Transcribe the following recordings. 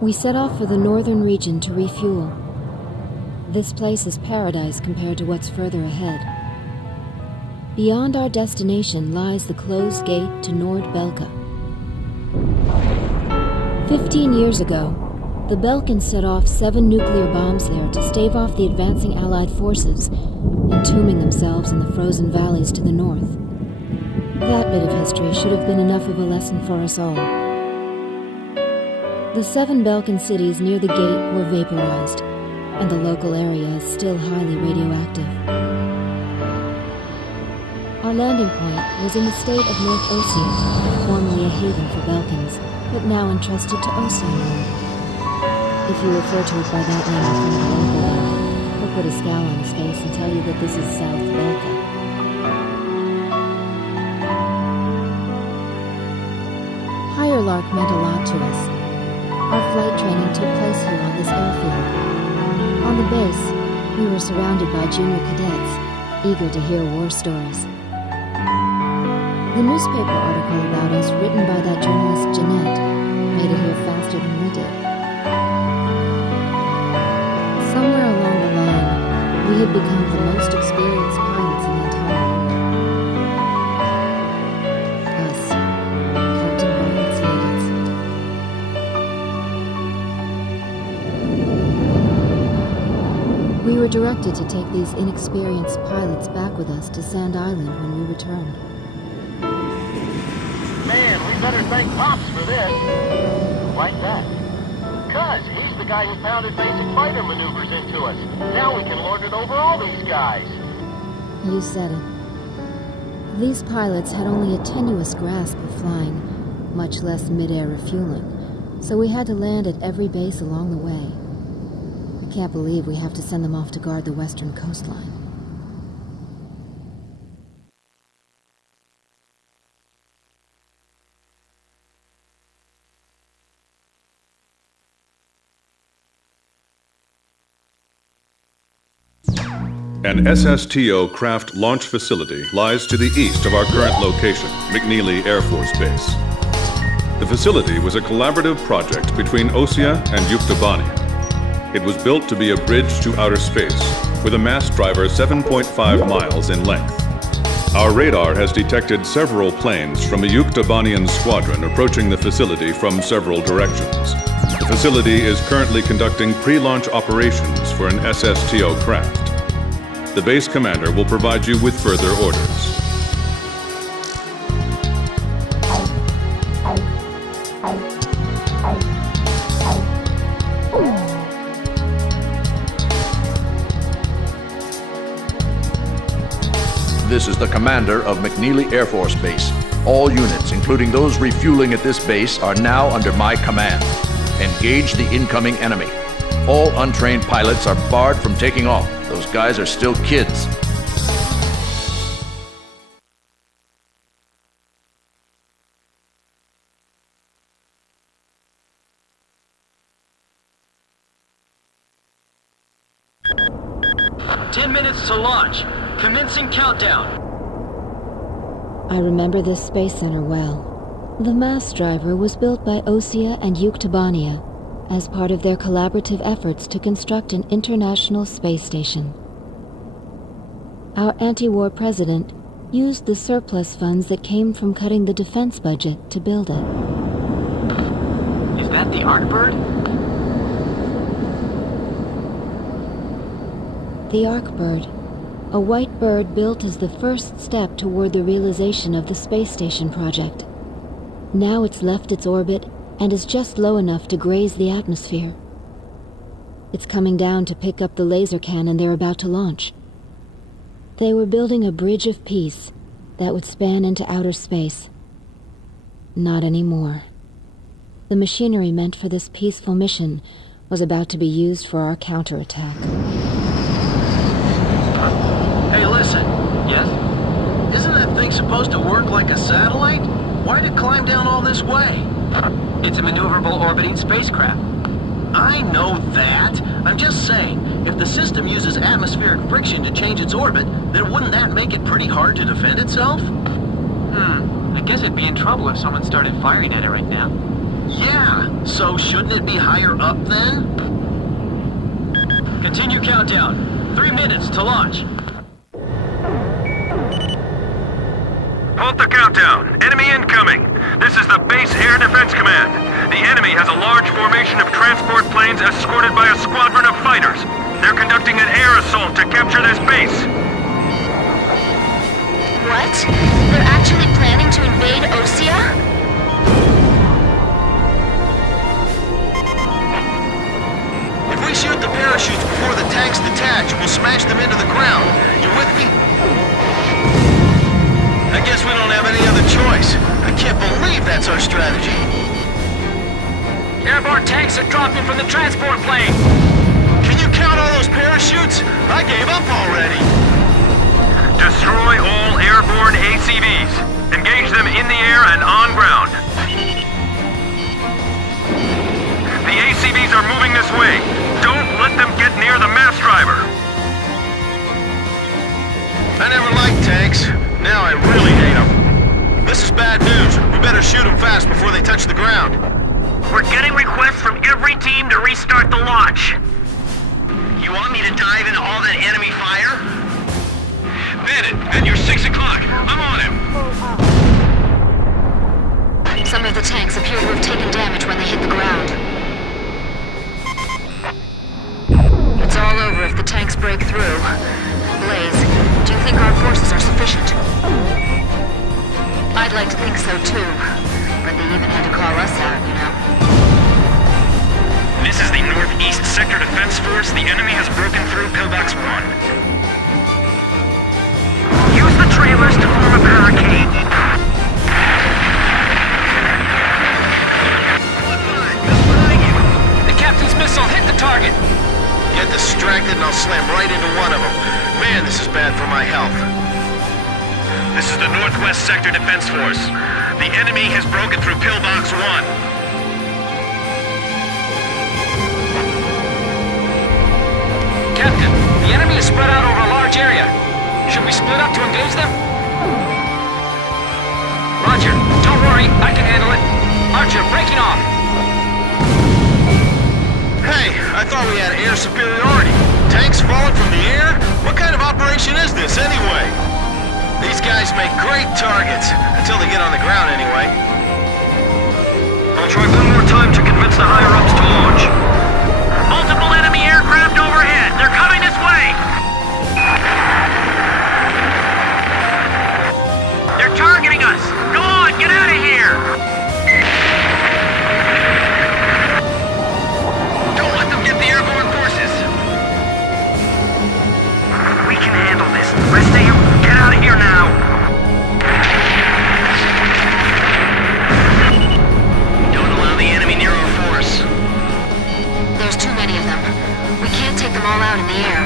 We set off for the northern region to refuel. This place is paradise compared to what's further ahead. Beyond our destination lies the closed gate to Nord-Belka. 15 years ago, the Belkans set off 7 nuclear bombs there to stave off the advancing Allied forces, entombing themselves in the frozen valleys to the north. That bit of history should have been enough of a lesson for us all. The 7 Balkan cities near the gate were vaporized, and the local area is still highly radioactive. Our landing point was in the state of North Ossia, formerly a haven for Balkans, but now entrusted to Unsung. If you refer to it by that name in front of a local there, he'll put a scowl on his face and tell you that this is South Belka. Higher Lark meant a lot to us. Our flight training took place here on this airfield. On the base, we were surrounded by junior cadets, eager to hear war stories. The newspaper article about us, written by that journalist Jeanette, made it here faster than we did. Somewhere along the line, we had become the most experienced pilots in the entire world. Us, Captain Barnett's ladies. We were directed to take these inexperienced pilots back with us to Sand Island when we returned. Man, we better thank Pops for this. Like that. 'Cause he's the guy who pounded basic fighter maneuvers into us. Now we can lord it over all these guys. You said it. These pilots had only a tenuous grasp of flying, much less mid-air refueling, so we had to land at every base along the way. I can't believe we have to send them off to guard the western coastline. An SSTO craft launch facility lies to the east of our current location, McNeely Air Force Base. The facility was a collaborative project between Ossia and Yuktobani. It was built to be a bridge to outer space, with a mast driver 7.5 miles in length. Our radar has detected several planes from a Yuktobanian squadron approaching the facility from several directions. The facility is currently conducting pre-launch operations for an SSTO craft. The base commander will provide you with further orders. This is the commander of McNeely Air Force Base. All units, including those refueling at this base, are now under my command. Engage the incoming enemy. All untrained pilots are barred from taking off. Those guys are still kids. "10 minutes to launch. Commencing countdown." I remember this space center well. The mast driver was built by Ossia and Yuktobania as part of their collaborative efforts to construct an international space station. Our anti-war president used the surplus funds that came from cutting the defense budget to build it. Is that the Arkbird? The Arkbird, a white bird built as the first step toward the realization of the space station project. Now it's left its orbit and is just low enough to graze the atmosphere. It's coming down to pick up the laser cannon they're about to launch. They were building a bridge of peace that would span into outer space. Not anymore. The machinery meant for this peaceful mission was about to be used for our counterattack. Hey, listen. Yes? Isn't that thing supposed to work like a satellite? Why'd it climb down all this way? It's a maneuverable orbiting spacecraft. I know that. I'm just saying, if the system uses atmospheric friction to change its orbit, then wouldn't that make it pretty hard to defend itself? I guess it'd be in trouble if someone started firing at it right now. Yeah, so shouldn't it be higher up then? Continue countdown. 3 minutes to launch. Halt the countdown. Enemy incoming. This is the Base Air Defense Command. The enemy has a large formation of transport planes escorted by a squadron of fighters. They're conducting an air assault to capture this base. What? They're actually planning to invade Osea? If we shoot the parachutes before the tanks detach, we'll smash them into the ground. You with me? I guess we don't have any other choice. I can't believe that's our strategy. Airborne tanks are dropping from the transport plane. Can you count all those parachutes? I gave up already. Destroy all airborne ACVs. Engage them in the air and on ground. The ACVs are moving this way. Don't let them get near the mass driver. I never liked tanks. Now I really hate them. This is bad news. We better shoot them fast before they touch the ground. We're getting requests from every team to restart the launch. You want me to dive into all that enemy fire? Bennett, at your 6 o'clock. I'm on him. Some of the tanks appear to have taken damage when they hit the ground. It's all over if the tanks break through. Blaze, do you think our forces are sufficient? I'd like to think so too, but they even had to call us out, you know. This is the Northeast Sector Defense Force. The enemy has broken through Pillbox 1. Use the trailers to form a barricade. The captain's missile hit the target. Get distracted and I'll slam right into one of them. Man, this is bad for my health. This is the Northwest Sector Defense Force. The enemy has broken through Pillbox 1. Captain, the enemy is spread out over a large area. Should we split up to engage them? Roger. Don't worry, I can handle it. Archer, breaking off. Hey, I thought we had air superiority. Tanks falling from the air? What kind of operation is this, anyway? These guys make great targets, until they get on the ground, anyway. I'll try one more time to convince the higher-ups to launch. Multiple enemy aircraft overhead. They're coming this way. They're targeting us. Go on, get out of here. Don't let them get the airborne forces. We can handle this. Rest of you, get out of here now. Don't allow the enemy near our force. There's too many of them. We can't take them all out in the air.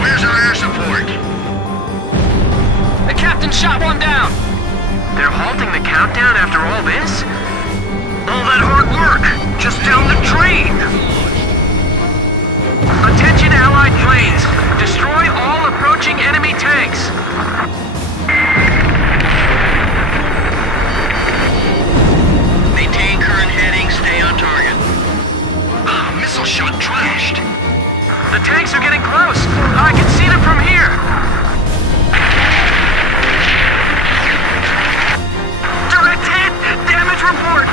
Where's our air support? The captain shot one down. They're halting the countdown after all this? All that hard work, just down the drain! Attention Allied planes! Destroy all approaching enemy tanks! Maintain current heading, stay on target. Missile shot trashed! The tanks are getting close! I can see them from here! Direct hit! Damage report!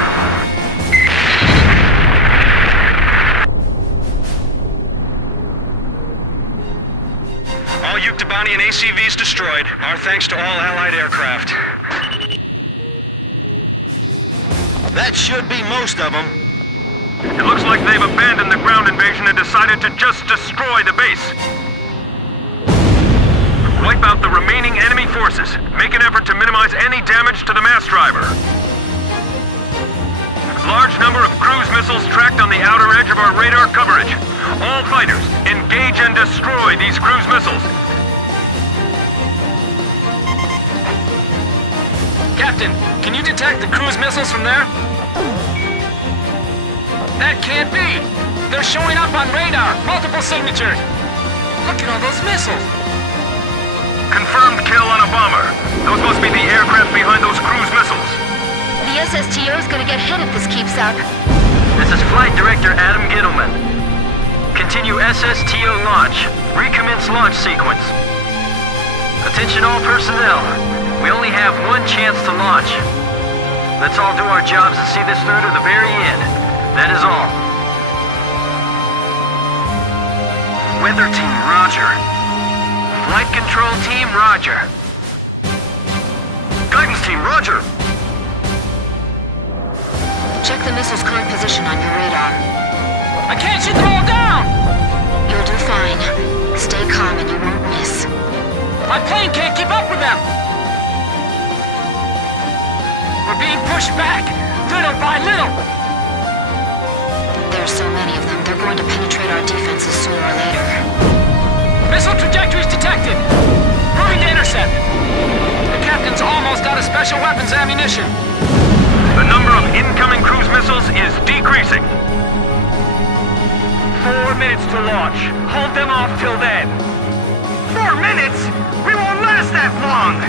All Yuktobanian ACVs destroyed. Our thanks to all Allied aircraft. That should be most of them. It looks like they've abandoned the ground invasion and decided to just destroy the base. Wipe out the remaining enemy forces. Make an effort to minimize any damage to the mass driver. Large number of cruise missiles tracked on the outer edge of our radar coverage. All fighters, engage and destroy these cruise missiles. Captain, can you detect the cruise missiles from there? That can't be! They're showing up on radar! Multiple signatures! Look at all those missiles! Confirmed kill on a bomber. Those must be the aircraft behind those cruise missiles. The The SSTO's gonna get hit if this keeps up. This is Flight Director Adam Gittleman. Continue SSTO launch. Recommence launch sequence. Attention all personnel. We only have one chance to launch. Let's all do our jobs and see this through to the very end. That is all. Weather team, roger. Flight control team, roger. Guidance team, roger. Check the missile's current position on your radar. I can't shoot them all down! You'll do fine. Stay calm and you won't miss. My plane can't keep up with them! We're being pushed back, little by little! There's so many of them, they're going to penetrate our defenses sooner or later. Missile trajectories detected! Moving to intercept! The captain's almost out of special weapons ammunition! The number of incoming cruise missiles is decreasing. 4 minutes to launch. Hold them off till then. 4 minutes? We won't last that long!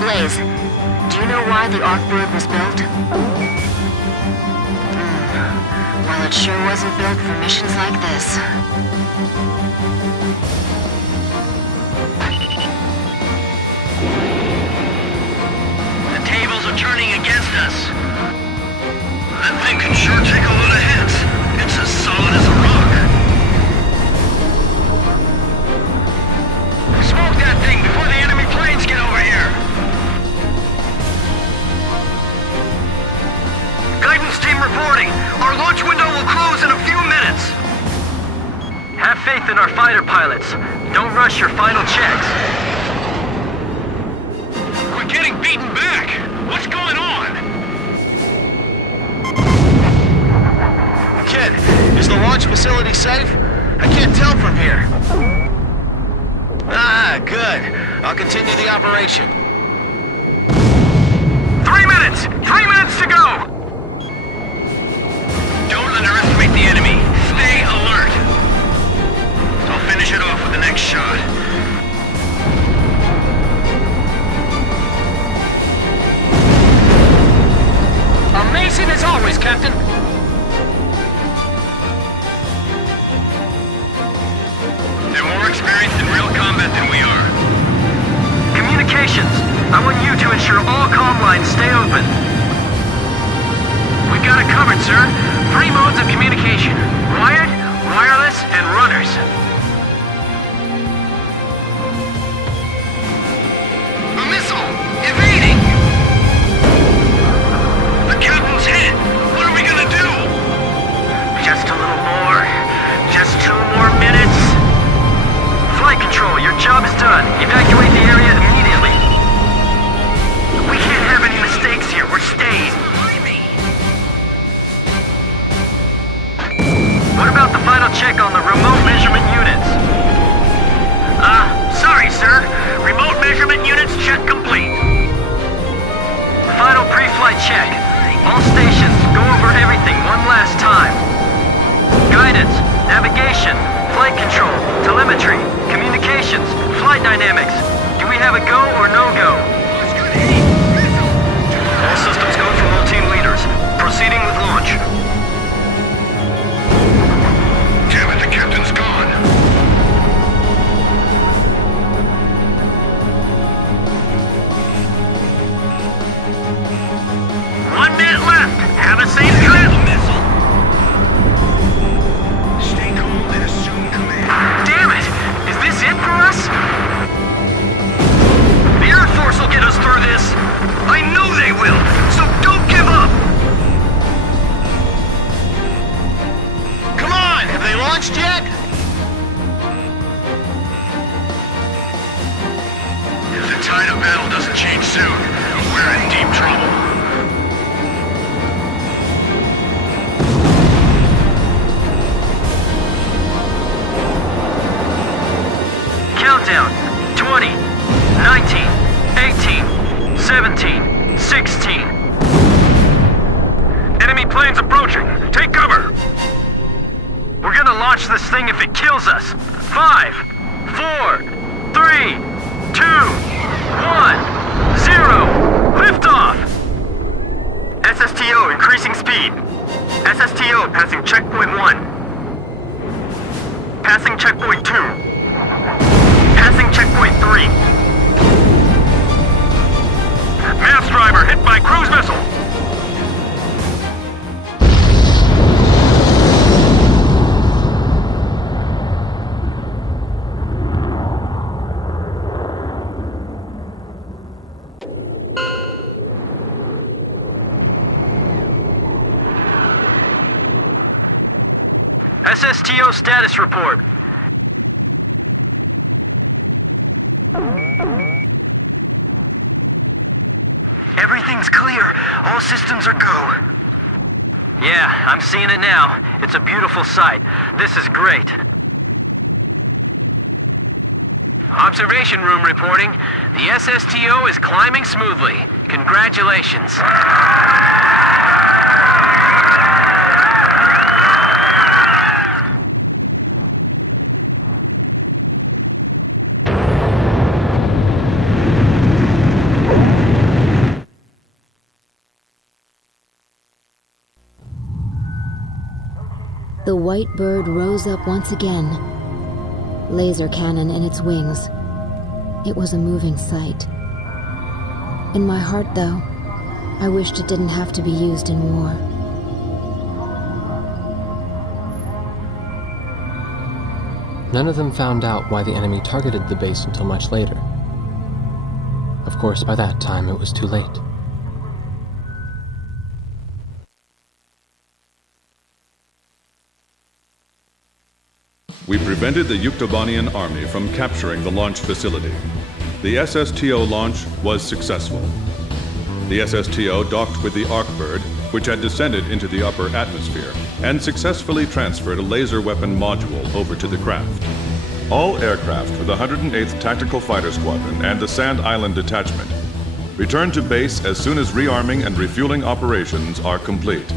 Blaze, do you know why the Arcbird was built? Well, it sure wasn't built for missions like this. The tables are turning against us. That thing can sure take a lot of hits. It's as solid as a rock. Smoke that thing before the enemy planes get over here. Guidance team reporting. Our launch window will close in a few minutes. Have faith in our fighter pilots. Don't rush your final checks. We're getting beaten back. What's going on? Kid, is the launch facility safe? I can't tell from here. Ah, good. I'll continue the operation. 3 minutes! 3 minutes to go! Don't underestimate the enemy. Stay alert. I'll finish it off with the next shot. Amazing as always, Captain! They're more experienced in real combat than we are. Communications. I want you to ensure all comm lines stay open. We got it covered, sir. 3 modes of communication. Wired, wireless, and runners. A missile! Evading! The captain's hit! What are we gonna do? Just a little more. Just 2 more minutes. Flight control, your job is done. Evacuate the area immediately. We can't have any mistakes here. We're staying. What about the final check on the remote measurement units? Sorry, sir. Remote measurement units check complete. Final pre-flight check. All stations, go over everything one last time. Guidance, navigation, flight control, telemetry, communications, flight dynamics. Do we have a go or no-go? All systems go from all team leaders. Proceeding with launch. Damn it, the captain's gone. One minute left. Have a safe trip. Missile. Stay cool and assume command. Damn it! Is this it for us? The Air Force will get us through this. I know they will. So don't give up. Come on! Have they launched yet? If the tide of battle doesn't change soon, we're in deep trouble. Countdown. 20, 19, 18, 17, 16. Enemy planes approaching. Take cover. We're gonna launch this thing if it kills us. 5, 4, 3, 2, 1. Liftoff! SSTO increasing speed. SSTO passing checkpoint 1. Passing checkpoint 2. Passing checkpoint 3. Mass driver hit by cruise missile! SSTO status report. Everything's clear. All systems are go. Yeah, I'm seeing it now. It's a beautiful sight. This is great. Observation room reporting. The SSTO is climbing smoothly. Congratulations. The white bird rose up once again, laser cannon in its wings. It was a moving sight. In my heart, though, I wished it didn't have to be used in war. None of them found out why the enemy targeted the base until much later. Of course, by that time it was too late. We prevented the Yuktobanian army from capturing the launch facility. The SSTO launch was successful. The SSTO docked with the Arkbird, which had descended into the upper atmosphere, and successfully transferred a laser weapon module over to the craft. All aircraft for the 108th Tactical Fighter Squadron and the Sand Island Detachment return to base as soon as rearming and refueling operations are complete.